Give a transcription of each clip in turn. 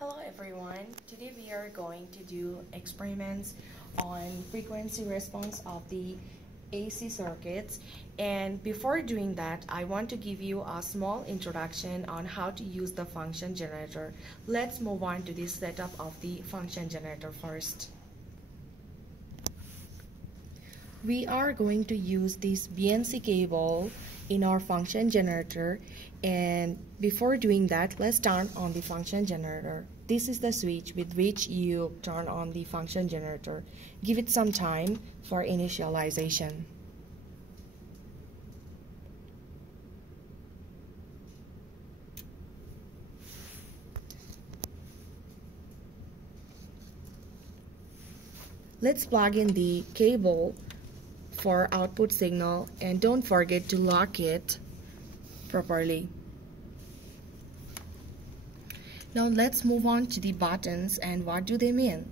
Hello everyone, today we are going to do experiments on frequency response of the AC circuits, and before doing that I want to give you a small introduction on how to use the function generator. Let's move on to the setup of the function generator first. We are going to use this BNC cable in our function generator, and before doing that, let's turn on the function generator. This is the switch with which you turn on the function generator. Give it some time for initialization. Let's plug in the cable for output signal, and don't forget to lock it properly. Now let's move on to the buttons and what do they mean.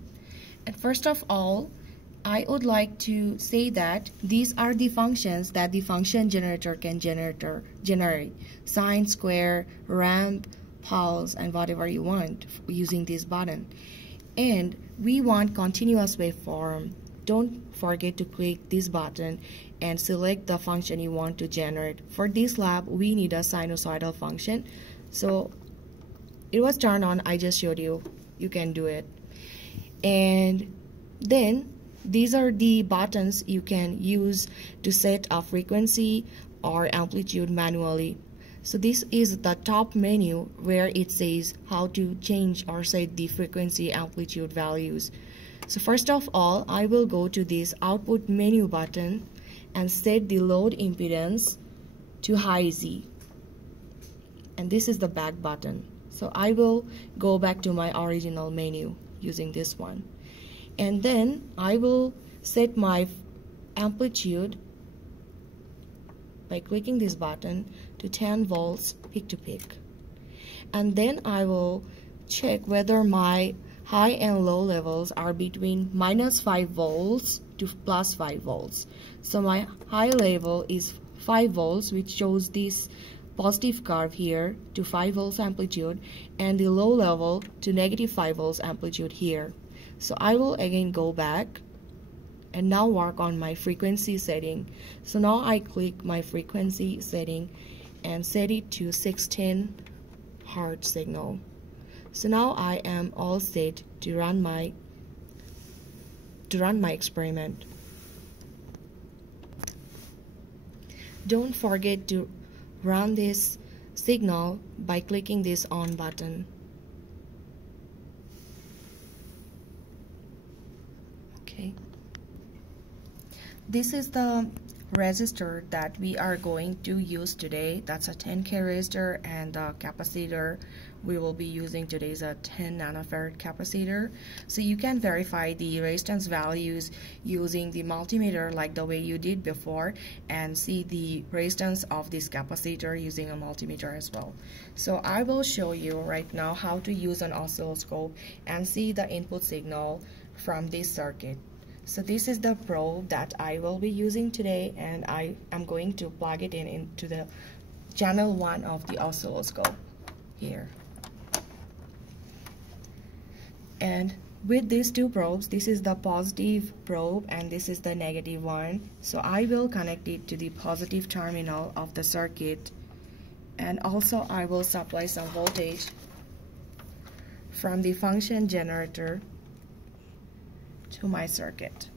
And first of all, I would like to say that these are the functions that the function generator can generate. Sine, square, ramp, pulse, and whatever you want using this button. And we want continuous waveform. Don't forget to click this button and select the function you want to generate. For this lab, we need a sinusoidal function. So it was turned on, I just showed you. You can do it. And then these are the buttons you can use to set a frequency or amplitude manually. So this is the top menu where it says how to change or set the frequency amplitude values. So first of all, I will go to this output menu button and set the load impedance to high Z. And this is the back button. So I will go back to my original menu using this one. And then I will set my amplitude by clicking this button to 10 volts peak to peak. And then I will check whether my high and low levels are between -5 volts to +5 volts. So my high level is 5 volts, which shows this positive curve here to 5 volts amplitude, and the low level to -5 volts amplitude here. So I will again go back and now work on my frequency setting. So now I click my frequency setting and set it to 16 Hertz signal. So now I am all set to run my experiment. Don't forget to run this signal by clicking this on button. Okay. This is the resistor that we are going to use today. That's a 10K resistor, and the capacitor we will be using today is a 10 nanofarad capacitor. So you can verify the resistance values using the multimeter like the way you did before, and see the resistance of this capacitor using a multimeter as well. So I will show you right now how to use an oscilloscope and see the input signal from this circuit. So this is the probe that I will be using today, and I am going to plug it into the channel 1 of the oscilloscope here. And with these two probes, this is the positive probe and this is the negative one. So I will connect it to the positive terminal of the circuit, and also I will supply some voltage from the function generator to my circuit.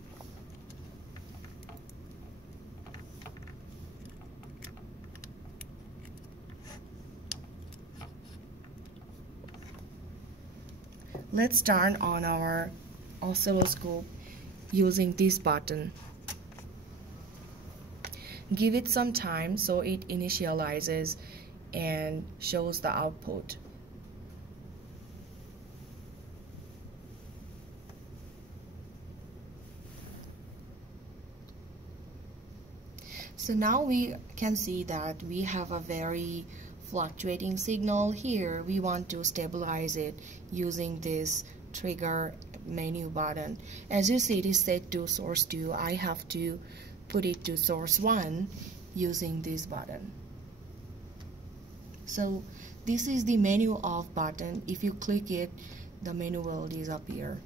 Let's turn on our oscilloscope using this button. Give it some time so it initializes and shows the output. So now we can see that we have a very fluctuating signal here. We want to stabilize it using this trigger menu button. As you see, it is set to source 2. I have to put it to source 1 using this button. So This is the menu of button. If you click it, the menu will disappear.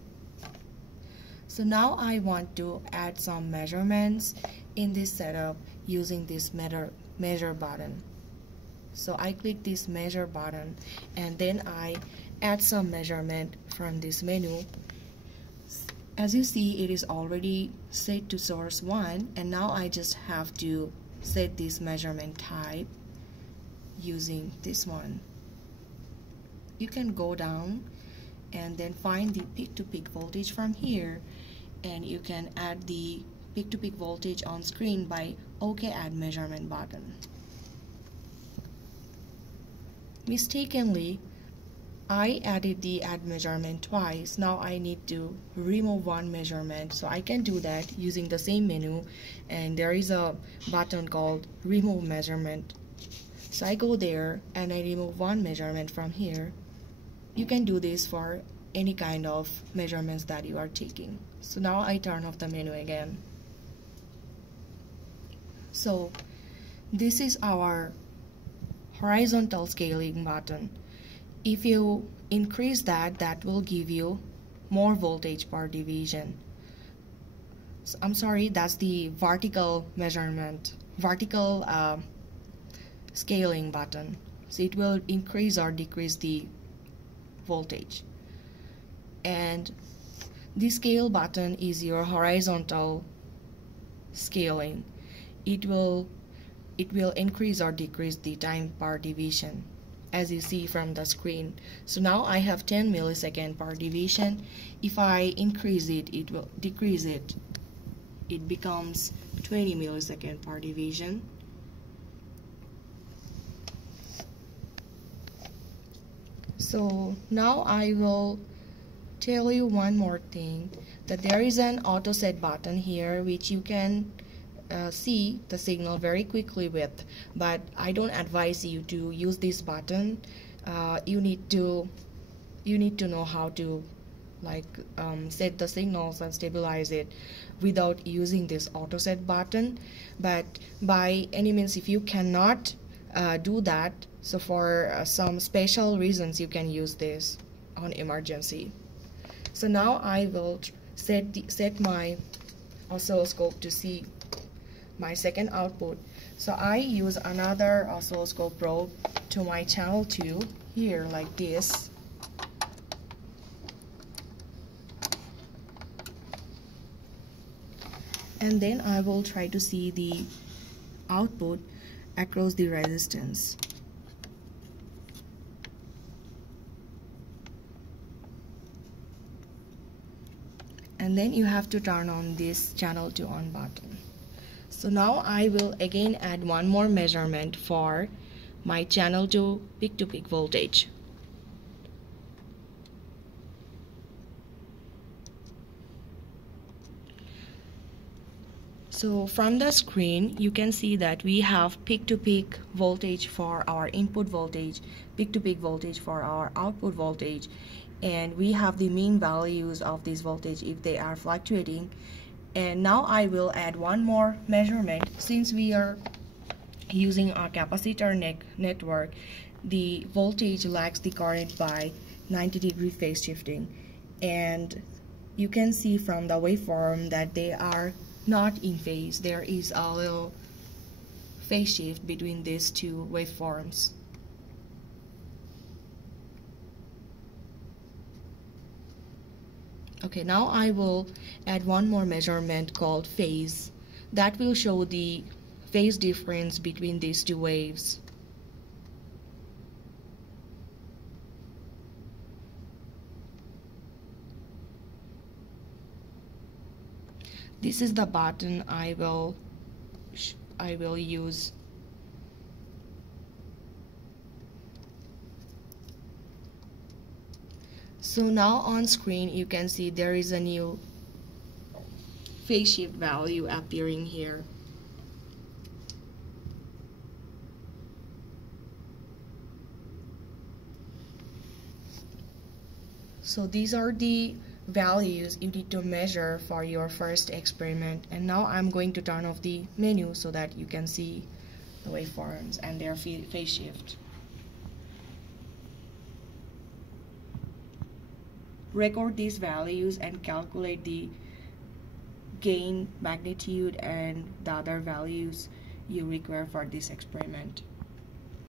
So now I want to add some measurements in this setup using this measure button. So I click this measure button and then I add some measurement from this menu. As you see, it is already set to source 1, and now I just have to set this measurement type using this one. You can go down and then find the peak-to-peak voltage from here, and you can add the peak-to-peak voltage on screen by OK Add Measurement button. Mistakenly, I added the add measurement twice. Now I need to remove one measurement, so I can do that using the same menu, and there is a button called remove measurement. So I go there and I remove one measurement from here. You can do this for any kind of measurements that you are taking. So now I turn off the menu again. So this is our horizontal scaling button. If you increase that, that will give you more voltage per division. So, I'm sorry, that's the vertical measurement, vertical scaling button. So it will increase or decrease the voltage. And the scale button is your horizontal scaling. It will increase or decrease the time per division, as you see from the screen. So now I have 10 millisecond per division. If I increase it, it will decrease it. It becomes 20 millisecond per division. So now I will tell you one more thing, that there is an auto set button here which you can see the signal very quickly with, but I don't advise you to use this button. You need to know how to set the signals and stabilize it without using this auto set button. But by any means, if you cannot do that, so for some special reasons you can use this on emergency. So now I will set my oscilloscope to see my second output. So I use another oscilloscope probe to my channel 2 here, like this. And then I will try to see the output across the resistance. And then you have to turn on this channel 2 on button. So now I will again add one more measurement for my channel 2 peak-to-peak voltage. So from the screen you can see that we have peak-to-peak voltage for our input voltage, peak-to-peak voltage for our output voltage, and we have the mean values of this voltage if they are fluctuating. And now I will add one more measurement. Since we are using a capacitor network, the voltage lags the current by 90-degree phase shifting, and you can see from the waveform that they are not in phase. There is a little phase shift between these two waveforms. Okay, now I will add one more measurement called phase. That will show the phase difference between these two waves. This is the button I will use. So now on screen you can see there is a new phase shift value appearing here. So these are the values you need to measure for your first experiment. And now I'm going to turn off the menu so that you can see the waveforms and their phase shift. record these values and calculate the gain, magnitude, and the other values you require for this experiment.